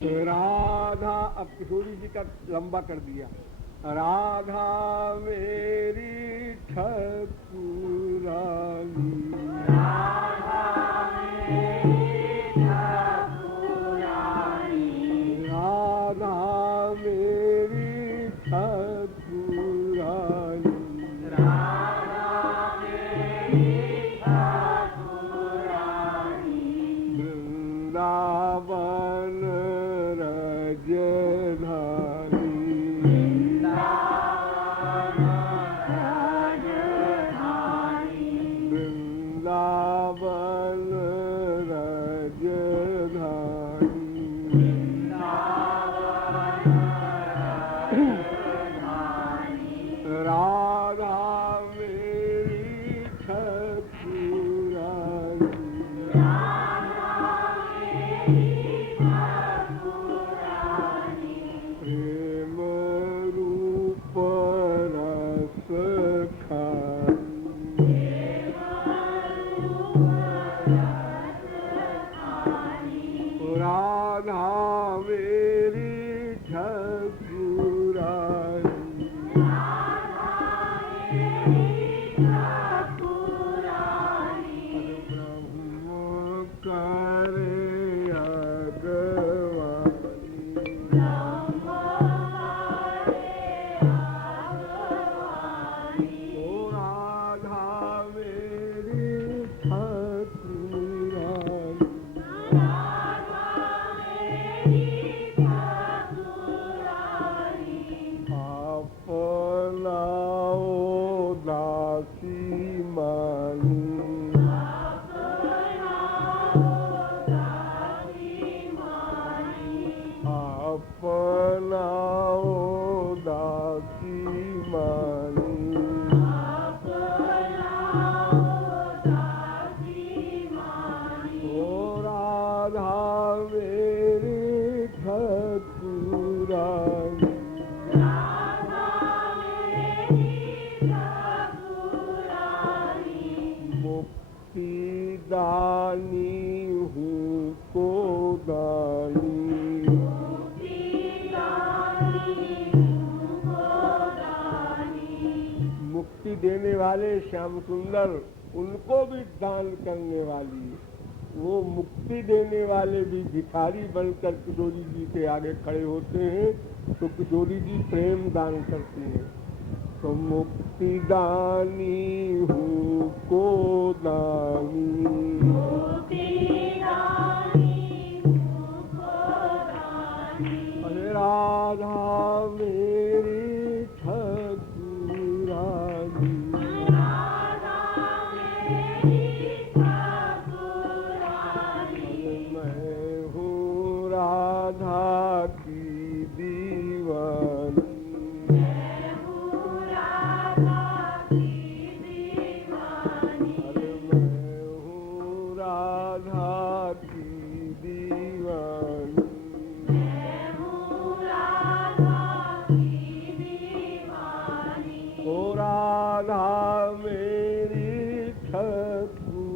राधा, अब किशोरी जी का लंबा कर दिया। राधा मेरी ठकुरानी, राधा मेरी ठकुरानी, राधा मेरी ठकुरानी, राधा मेरी ठकुरानी, वृंदावन रजधानी, वृंदावन रजधानी, राधा मेरी ठकुरानी, प्रेम रूप रस खानी, राधा मेरी ठकुरानी, ब्रह्म करे अगवानी, ओ राधा मेरी ठकुरानी, अपनाओ दासी मानी, अपनाओ दासी मानी, ओ राधा मेरी ठकुरानी, मुक्ति दानी हूँ को दानी, मुक्ति देने वाले श्याम सुंदर उनको भी दान करने वाली, वो मुक्ति देने वाले भी भिखारी बनकर किशोरी जी के आगे खड़े होते हैं तो किशोरी जी प्रेम दान करती हैं। तो मुक्ति दानी हूँ को दानी, अरे राधा मेरी ठकुरानी, मैं हूँ राधा की दीवानी, अरे मैं हूँ राधा की दीवानी, ओ राधा मेरी ठकुरानी,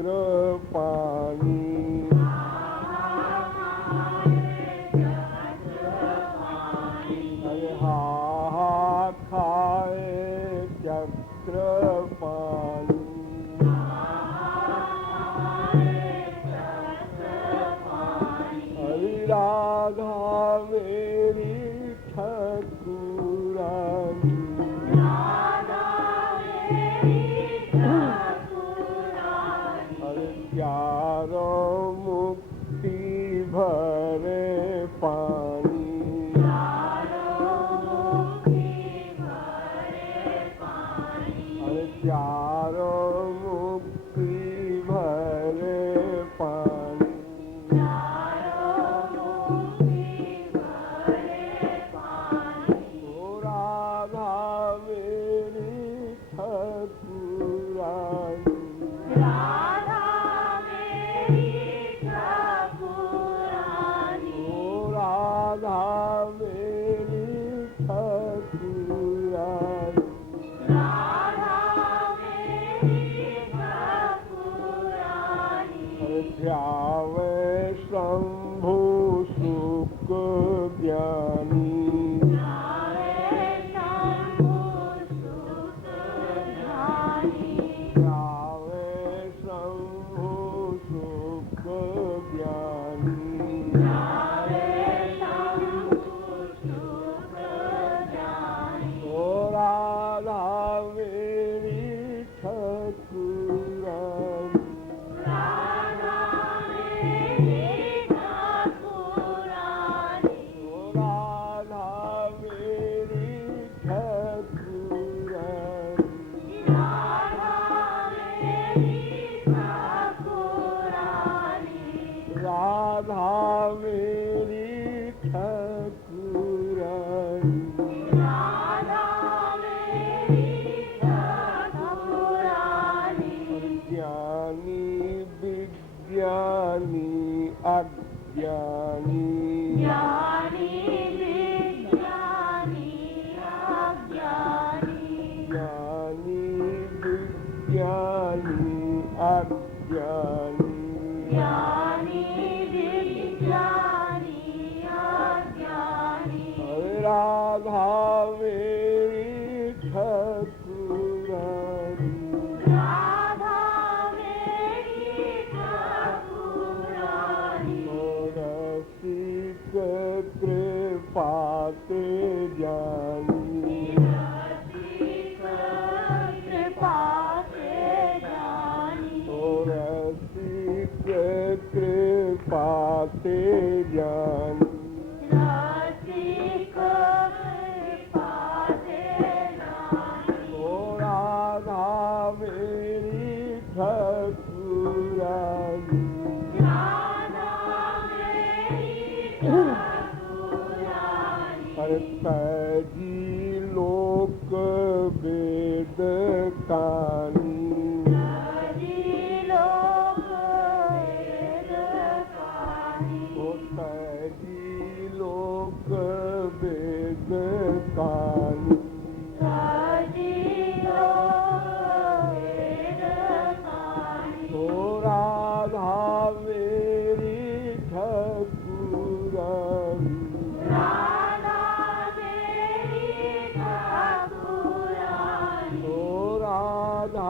पानी। अरे हा खाए चक्र पानी। अरे राधा मेरी ठाकुरानी। अरे चारों मुक्ति भरे पानी। अरे चारों मुक्ति भरे पानी। ओ राधा मेरी ठाकुरानी। ओ राधा मेरी ठाकुरानी। अरे ध्यावे शंभु सुख ज्ञानी। ध्यावे शंभु सुख ज्ञानी। ओ राधा मेरी ठाकुरानी। ओ राधा मेरी ठाकुरानी। राधा मेरी ठाकुरानी। ज्ञानी विज्ञानी अज्ञानी। ज्ञानी विज्ञानी अज्ञानी। अरे राधा मेरी ठाकुरानी। रसिक कृपा ते जानी। ओ रसिक कृपा ते जानी। ओ राधा मेरी ठाकुरानी। अरे तैजी लोक वेद कानी। ओ तैजी लोक वेद कानी। ओ राधा मेरी ठाकुरानी। ओ राधा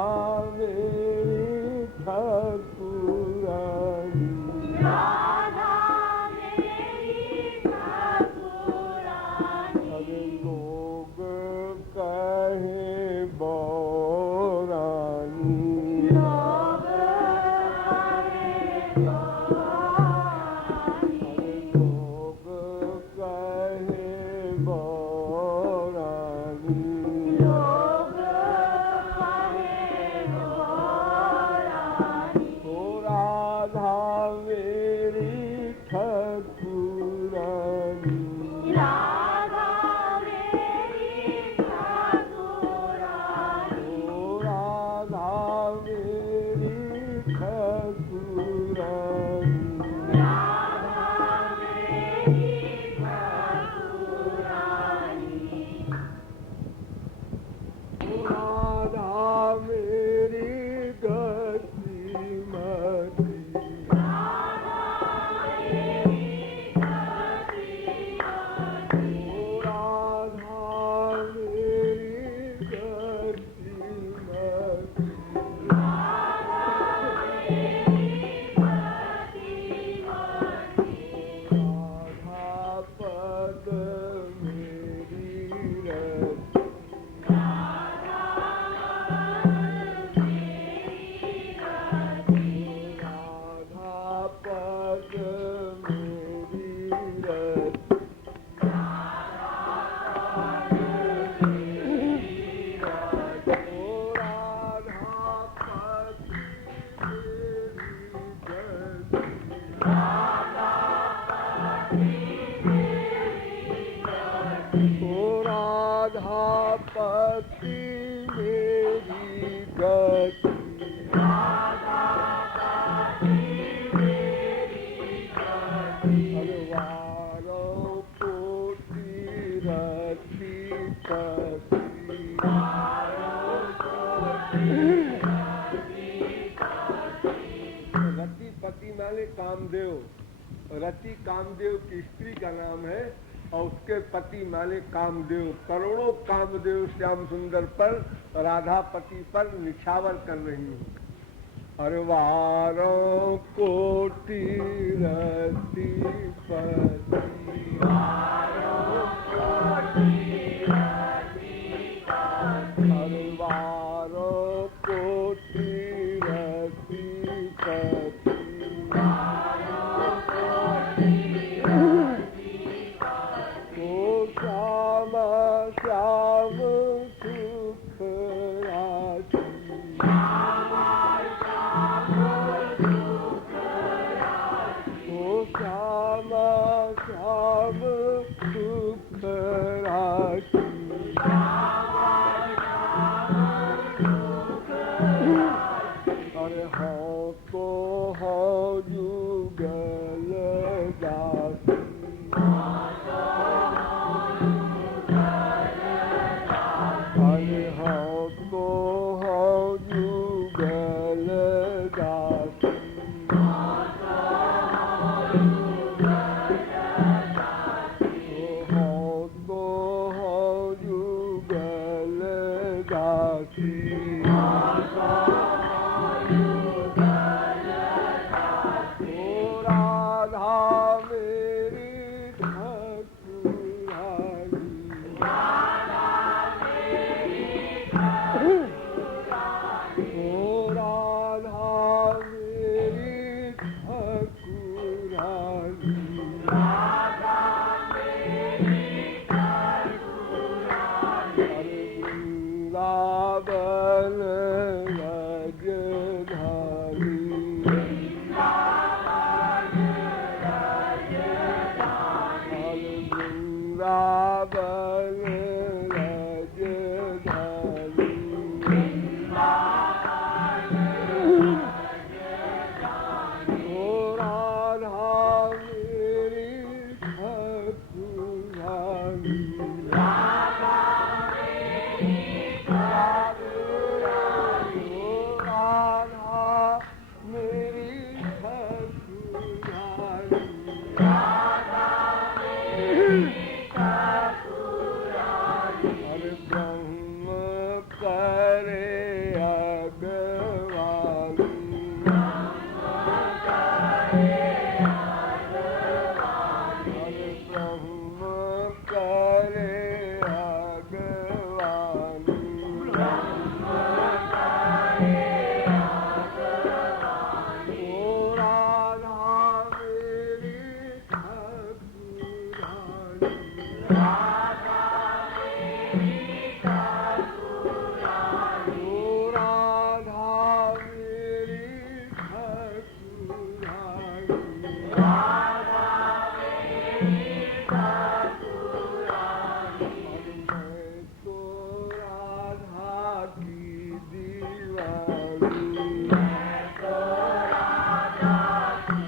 मेरी ठाकुरानी। अरे लोग कहे बौरानी। अरे लोग कहे बौरानी। ओ राधा मेरी ठाकुरानी। ओ राधा मेरी ठाकुरानी। ओ राधापति मेरी गति, हरवारों कोटि रति पति, रतिपति माने कामदेव। रति कामदेव की स्त्री का नाम है और उसके पति माने कामदेव। करोड़ों कामदेव श्याम सुंदर पर, राधापति पर निछावर कर रही हूँ। हरवारों कोटि रति पति, हरवारों कोटि रति पति, श्याम सुख राशि, ओ श्याम श्याम सुख राशि, अरे हाँ तो हाँ जुगल दासी, अरे हाँ तो हाँ जुगल दासी, हाँ तो हाँ जुगल दासी, ओ राधा मेरी ठाकुरानी, ओ राधा मेरी ठाकुरानी, अरे वृंदावन राजधानी, अरे वृंदावन राजधानी, ओ राधा मेरी ठाकुरानी, ओ राधा मेरी ठाकुरानी, अरे ब्रह्म करे अगवानी, अरे ब्रह्म करे अगवानी, ओ राधा मेरी ठाकुरानी, ओ राधा मेरी ठाकुरानी, मैं तो राधा की दीवानी, मैं तो राधा की दीवानी,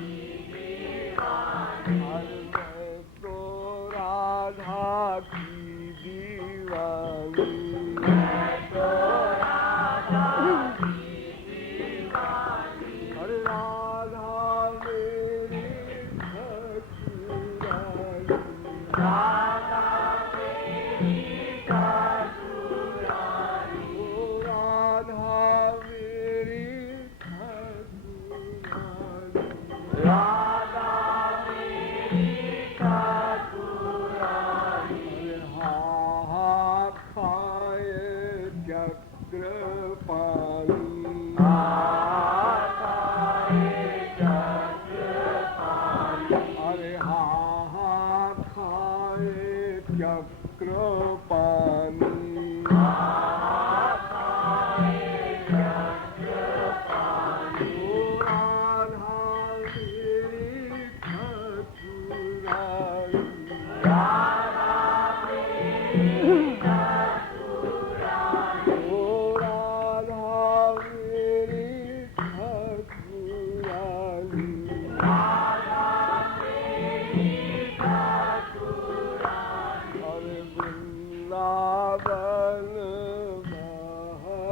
मैं तो राधा की दीवानी, मैं तो राधा की दीवानी, अरे राधा मेरी ठाकुरानी, राधा मेरी ठाकुरानी, ओ राधा मेरी ठाकुरानी, राधा मेरी ठाकुरानी, अरे हा हा खाए चक्रपाणी, हा खाए चक्रपाणी, अरे हा हा खाए चक्रपाणी, हा खाए चक्रपाणी, ओ राधा मेरी ठाकुरानी, राधा मेरी वृंदावन महारानी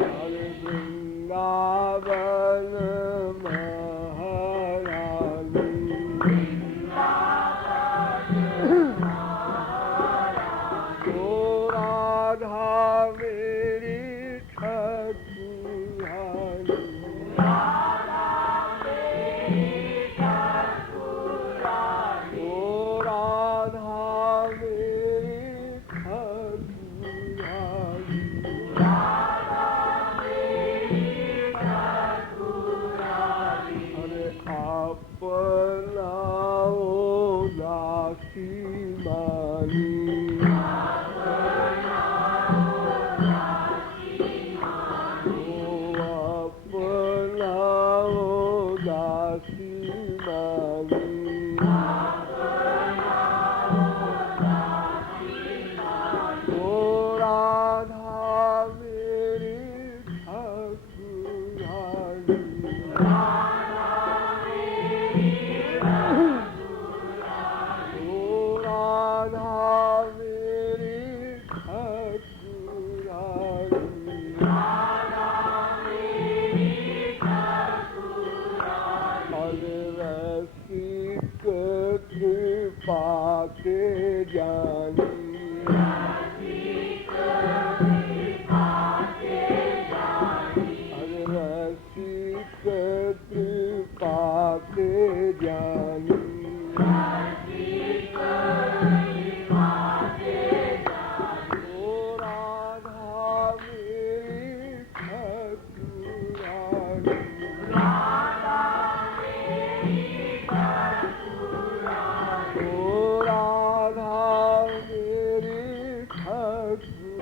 हरे वृंदावन महारानी ओ राधा मेरी ठाकुरानी ओ राधा मेरी ठाकुरानी अरे अपनाओ दासी मानी पाके जानी अरे रसिक पाके जानी ओ राधा मेरी ठाकुरानी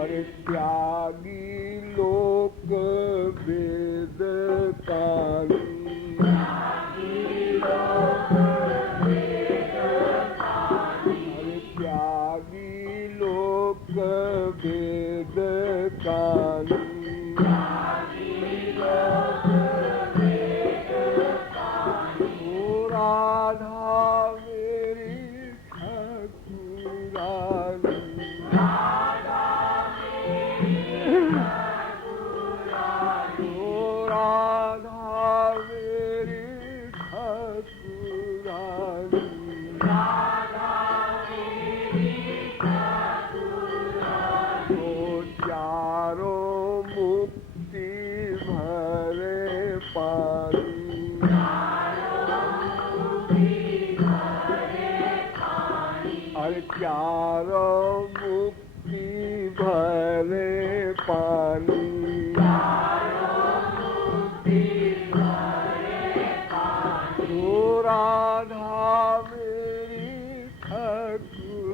अरे त्यागी लोक वेद कानी अरे त्यागी लोक वेद कानी ओ राधा मेरी ठाकुरानी चारों मुक्ति भरे पानी ओ राधा मेरी ठाकुरानी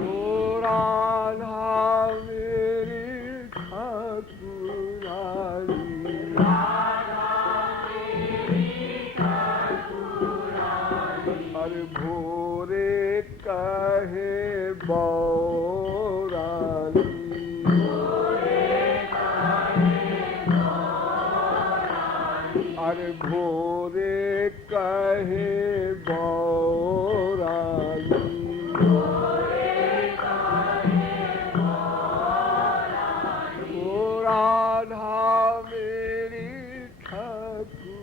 ओ राधा मेरी ठाकुरानी हर भोरे कहे बौरानी हर भोरे कहे बौरानी ओ राधा मेरी ठाकुरानी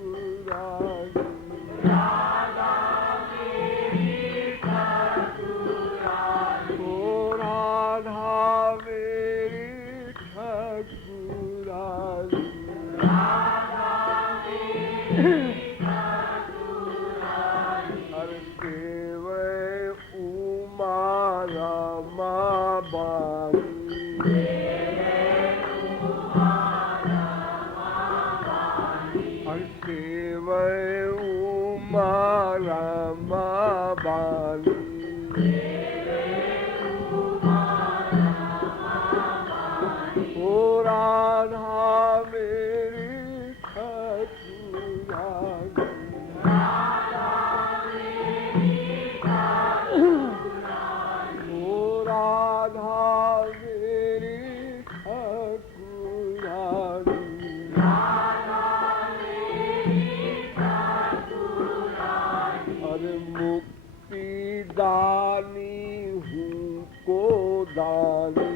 हर सेव उमा रमा बानी हर सेव उमा रमा बानी ओ राधा मेरी ठाकुरानी मुक्ति दानी हूँ को दानी।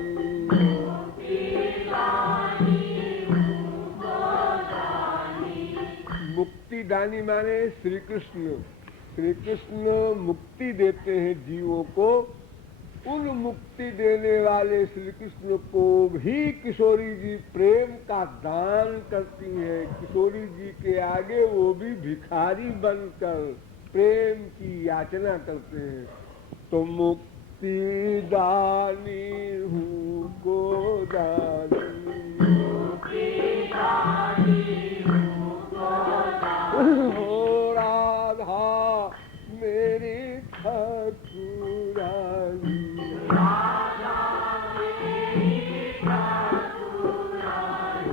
मुक्ति दानी माने श्री कृष्ण। श्री कृष्ण मुक्ति देते हैं जीवों को। उन मुक्ति देने वाले श्री कृष्ण को भी किशोरी जी प्रेम का दान करती हैं। किशोरी जी के आगे वो भी भिखारी बनकर प्रेम की याचना करते हैं। तो मुक्ति दानी हूँ को दानी, हो राधा मेरी ठाकुरानी।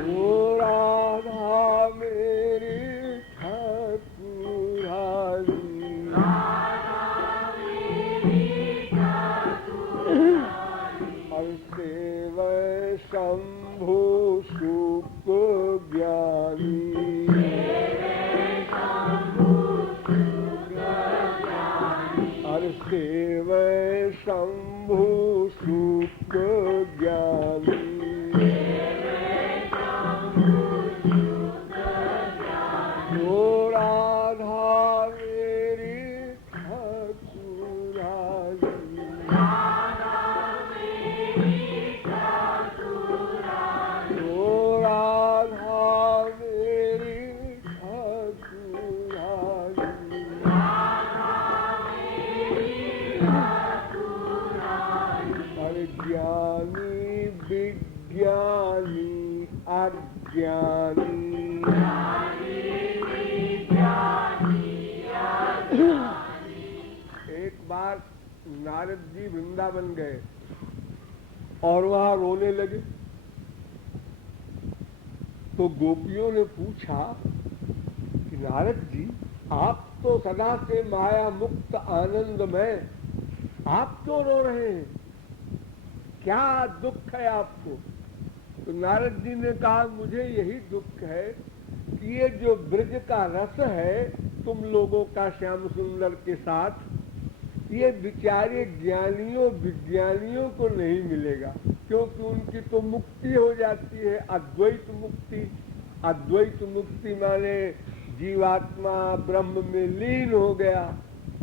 हो राधा मेरी ठाकुरानी। सेव शंभु सुख ज्ञानी। सेव शंभु सुख ज्ञानी। हो राधा मेरी ठाकुरानी। हो राधा मेरी ठाकुरानी। ज्ञानी विज्ञानी अज्ञानी। एक बार नारद जी वृंदावन गए और वहां रोने लगे। तो गोपियों ने पूछा कि नारद जी, आप तो सदा से माया मुक्त आनंदमय, आप क्यों रो रहे हैं? क्या दुख है आपको? तो नारद जी ने कहा, मुझे यही दुख है कि ये जो ब्रज का रस है तुम लोगों का श्याम सुंदर के साथ, ये बेचारे ज्ञानियों विज्ञानियों को नहीं मिलेगा, क्योंकि उनकी तो मुक्ति हो जाती है, अद्वैत मुक्ति। अद्वैत मुक्ति माने जीवात्मा ब्रह्म में लीन हो गया।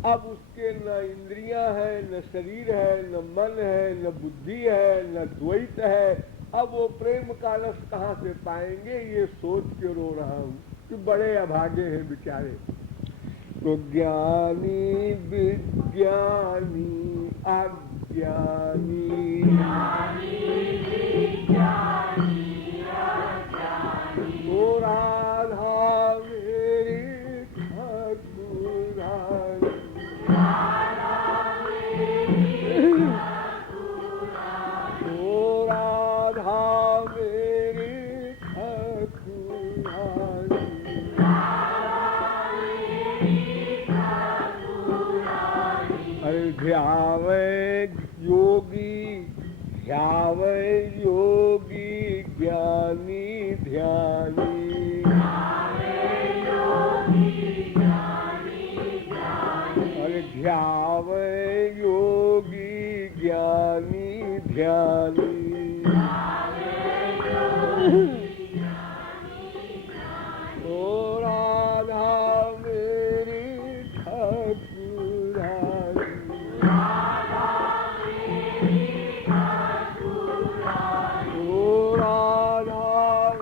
अब उसके न इंद्रियां हैं, न शरीर है, न मन है, न बुद्धि है, न द्वैत है। अब वो प्रेम का रस कहाँ से पाएंगे, ये सोच के रो रहा हूँ कि बड़े अभागे हैं बेचारे। तो ज्ञानी विज्ञानी अज्ञानी। तो राधा मेरी ठाकुरानी। तो राधा मेरी ठाकुरानी। अरे ध्यावे योगी, ध्यावे योगी ज्ञानी ध्यानी। अरे ध्यावे योगी ज्ञानी ध्यानी। ओ राधा मेरी ठाकुरानी। ओ राधा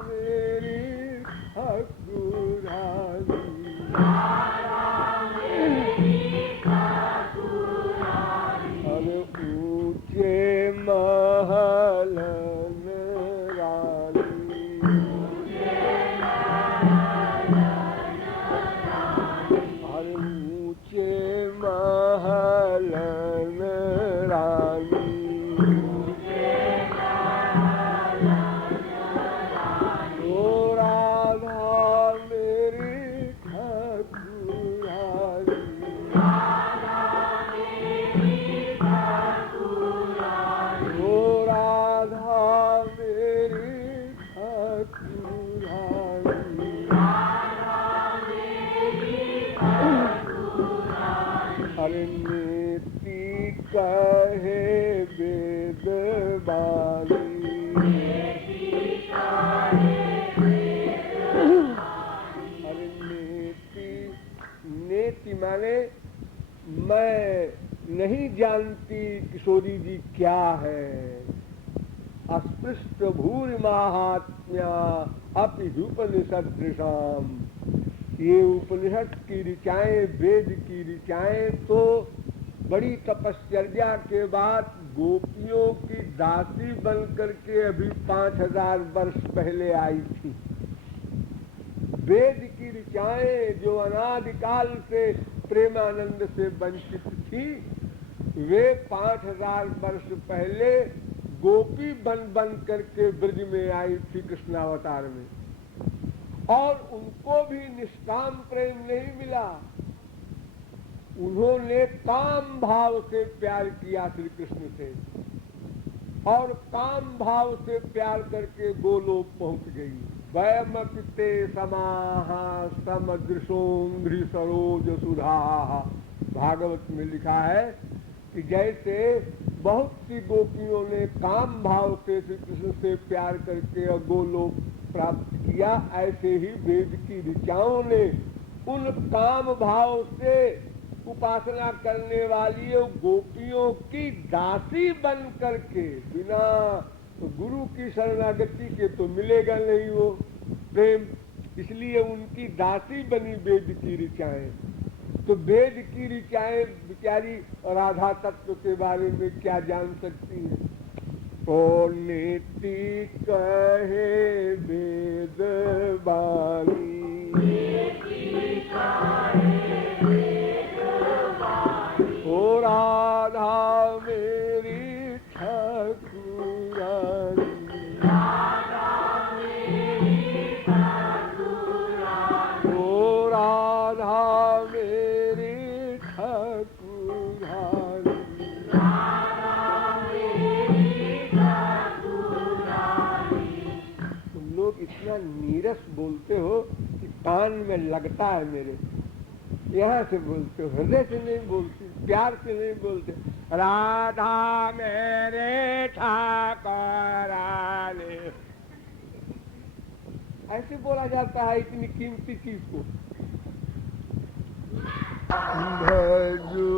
मेरी ठाकुरानी। अरे ऊंचे महलन रानी। नेति कहे वेद वाणी, अरे नेति माने मैं नहीं जानती किशोरी जी क्या है। अस्पृष्ट भूरि माहात्म्या अपि उपनिषदृशाम, ये उपनिषद की ऋचाएं, वेद की ऋचाएं तो बड़ी तपश्चर्या के बाद गोपियों की दासी बन करके अभी 5000 वर्ष पहले आई थी। वेद की ऋचाएं जो अनादिकाल से प्रेमानंद से वंचित थी, वे 5000 वर्ष पहले गोपी बन करके ब्रज में आई थी कृष्णावतार में, और उनको भी निष्काम प्रेम नहीं मिला। उन्होंने काम भाव से प्यार किया श्री कृष्ण से, और काम भाव से प्यार करके गोलोक पहुंच गई। वयमपिते समाहा समदृशोंघ्रि सरोज सुधा, भागवत में लिखा है कि जैसे बहुत सी गोपियों ने काम भाव से श्री कृष्ण से प्यार करके गोलोक प्राप्त किया, ऐसे ही वेद की ऋचाओं ने उन काम भाव से उपासना करने वाली गोपियों की दासी बन करके, बिना गुरु की शरणागति के तो मिलेगा नहीं वो प्रेम, इसलिए उनकी दासी बनी वेद की ऋचाएं। तो वेद की ऋचाएं बेचारी राधा तत्व के बारे में क्या जान सकती है। ओ नेति कहे वेद वाणी, ओ राधा मेरी ठाकुरानी, ओ राधा मेरी ठाकुरानी। तुम लोग इतना नीरस बोलते हो कि कान में लगता है मेरे, यहाँ से बोलते हो, हृदय से नहीं बोलते, प्यार से नहीं बोलते। राधा मेरे ठाकुरानी, ऐसे बोला जाता है इतनी कीमती चीज को। भजो